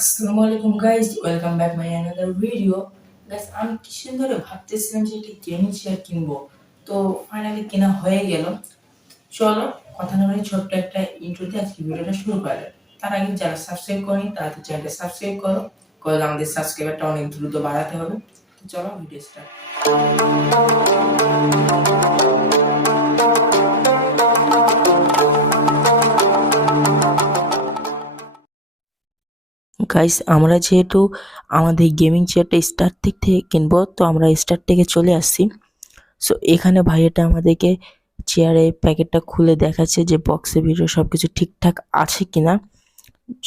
আসসালামু আলাইকুম guys, welcome back my another video. Guys, আমি কিছুদিন ধরে ভাবতেছিলাম যে একটি গেমিং চেয়ার কিনবো। তো ফাইনালি কেনা হয়ে গেল। চলো কথা না বলে ছোট্ট একটা ইন্ট্রো দিয়ে আজকে ভিডিওটা শুরু করা যাক। তার আগে যারা সাবস্ক্রাইব করেনি তারা তো চ্যানেলটা সাবস্ক্রাইব করো, করলে আমাদের সাবস্ক্রাইবারটা অনেক দ্রুত বাড়াতে হবে। তো চলো ভিডিও স্টার্ট। গাইস, আমরা যেহেতু আমাদের গেমিং চেয়ারটা স্টার্ট থেকে কিনবো, তো আমরা স্টার্ট থেকে চলে আসছি। সো এখানে ভাইয়াটা আমাদেরকে চেয়ারের প্যাকেটটা খুলে দেখাচ্ছে যে বক্সের ভিতরে সবকিছু ঠিকঠাক আছে কিনা।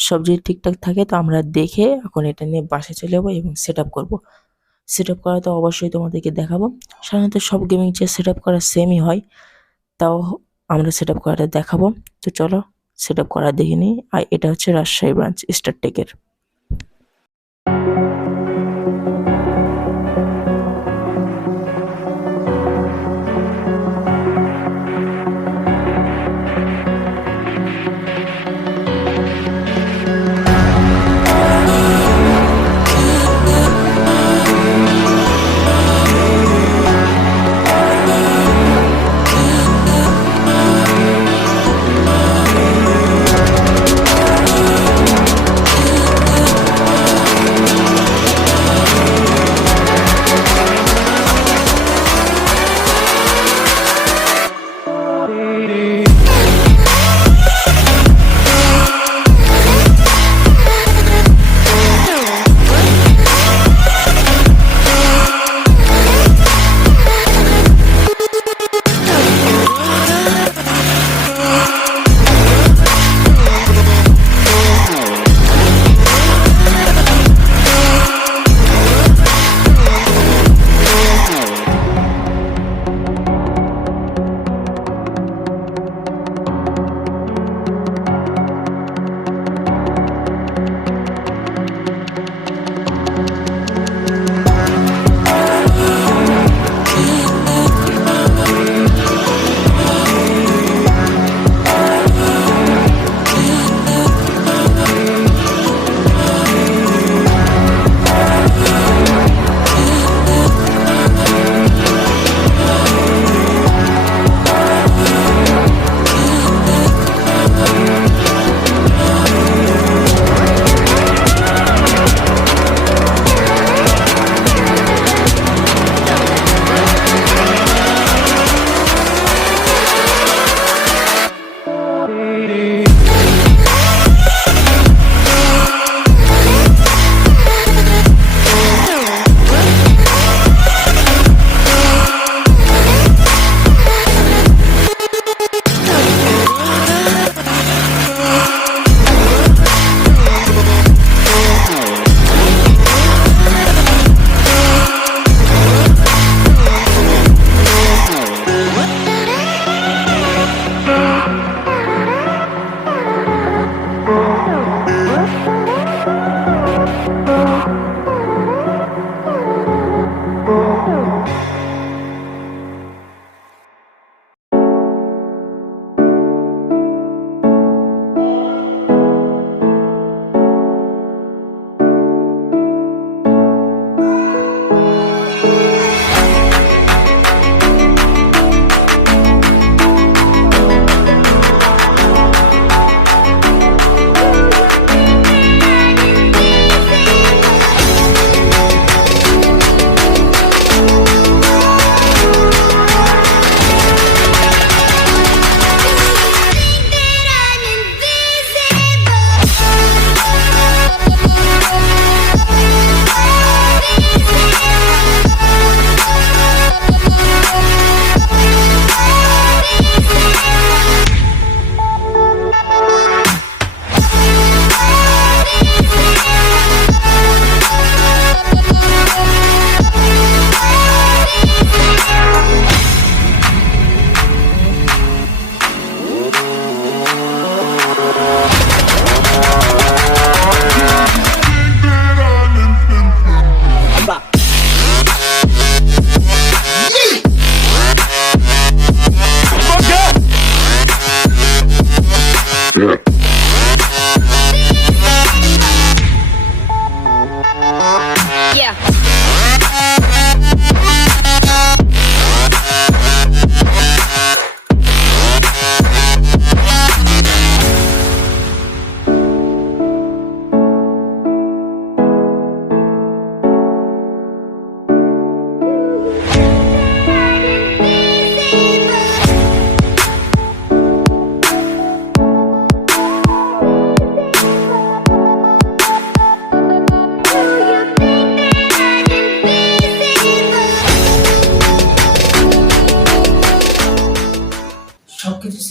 সব যদি ঠিকঠাক থাকে তো আমরা দেখে এখন এটা নিয়ে বাসায় চলে যাবো এবং সেট আপ করবো। সেট আপ করা তো অবশ্যই তোমাদেরকে দেখাবো। সাধারণত সব গেমিং চেয়ার সেট আপ করা সেমই হয়, তাও আমরা সেট আপ করাটা দেখাবো। তো চলো সেট আপ করা দেখে নিই। আর এটা হচ্ছে রাজশাহী ব্রাঞ্চ স্টারটেকের।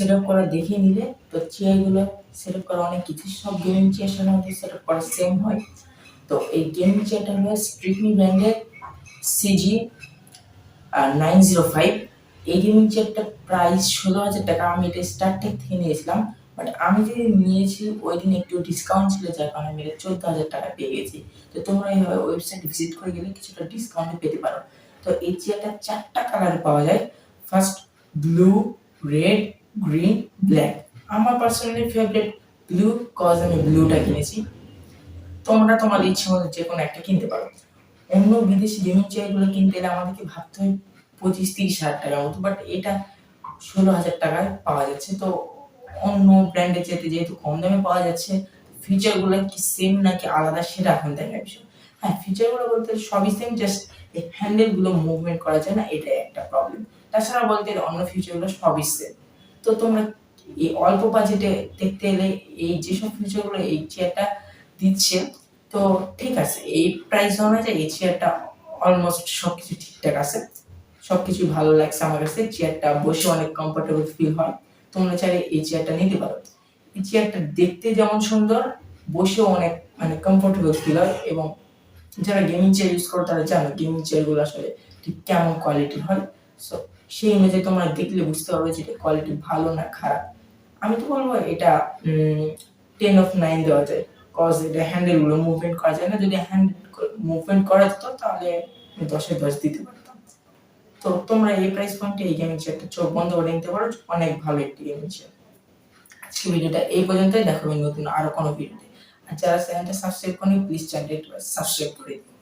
সেট আপ করা দেখে নিলে, তো চেয়ারগুলো সেট আপ করা অনেক কিছু, সব গেমিং চেয়ার সাধারণত সেট আপ করা সেম হয়। তো এই গেমিং চেয়ারটা হলো স্ট্রিকমি ব্র্যান্ডের সিজি 905। এই গেমিং চেয়ারটা প্রাইস 16,000 টাকা। আমি এটা স্টারটেক থেকে নিয়েছিলাম, বাট আমি যে নিয়েছি ওই দিন একটু ডিসকাউন্ট ছিল, যার কারণে আমি এটা 14,000 টাকা পেয়ে গেছি। তো তোমরা এইভাবে ওয়েবসাইট ভিজিট করে গেলে কিছুটা ডিসকাউন্টে পেতে পারো। তো এই চেয়ারটা 4টা কালারে পাওয়া যায়। First blue, red, green, black. আমার পার্সোনালি ফেভারিট ব্লু, কজ আমি ব্লুটা কিনেছি। তোমরা তোমার ইচ্ছে মতো যে কোনো একটা কিনতে পারো। অন্য বিদেশি গেমিং চেয়ারগুলো কিনতে গেলে আমাদেরকে ভাবতে হয় 25-30 হাজার টাকার মতো, বাট এটা 16,000 টাকায় পাওয়া যাচ্ছে। তো অন্য ব্র্যান্ডের চেয়ে যেহেতু কম দামে পাওয়া যাচ্ছে, ফিচারগুলো কি সেম নাকি আলাদা সেটা এখন দেখার বিষয়। হ্যাঁ, ফিচারগুলো বলতে সবই সেম, জাস্ট এই হ্যান্ডেলগুলো মুভমেন্ট করা যায় না, এটাই একটা প্রবলেম। তাছাড়া বলতে অন্য ফিচারগুলো সবই সেম। তো তোমরা এই অল্প বাজেটে দেখতে এলে এই যেসব ফিচারগুলো এই চেয়ারটা দিচ্ছে, তো ঠিক আছে, এই প্রাইস অনুযায়ী এই চেয়ারটা অলমোস্ট সবকিছু ঠিকঠাক আছে, সবকিছু ভালো লাগছে আমার কাছে। চেয়ারটা বসে অনেক কমফোর্টেবল ফিল হয়। তোমরা চাইলে এই চেয়ারটা নিতে পারো। এই চেয়ারটা দেখতে যেমন সুন্দর, বসেও অনেক মানে কমফোর্টেবল ফিল হয়। এবং যারা গেমিং চেয়ার ইউজ করো তারা জানো গেমিং চেয়ারগুলো আসলে ঠিক কেমন কোয়ালিটির হয়। সো সেই অনুযায়ী তোমরা দেখলে বুঝতে পারবে যে এটা কোয়ালিটি ভালো না খারাপ। আমি তো বলবো এটা 10/9 দেওয়া যায়, কজ এটা হ্যান্ডেলগুলো মুভমেন্ট করা যায় না। যদি হ্যান্ড মুভমেন্ট করা যেত তাহলে 10/10 দিতে পারতাম। তো তোমরা এই প্রাইস পয়েন্টে এই গেমিং চেয়ারটা চোখ বন্ধ করে নিতে পারো, অনেক ভালো একটি গেমিং চেয়ার। আজকে ভিডিওটা এই পর্যন্তই, দেখাবে নতুন আরো কোনো ভিডিওতে। আর যারা চ্যানেলটা সাবস্ক্রাইব করেনি প্লিজ চ্যানেলটা সাবস্ক্রাইব করে দিন।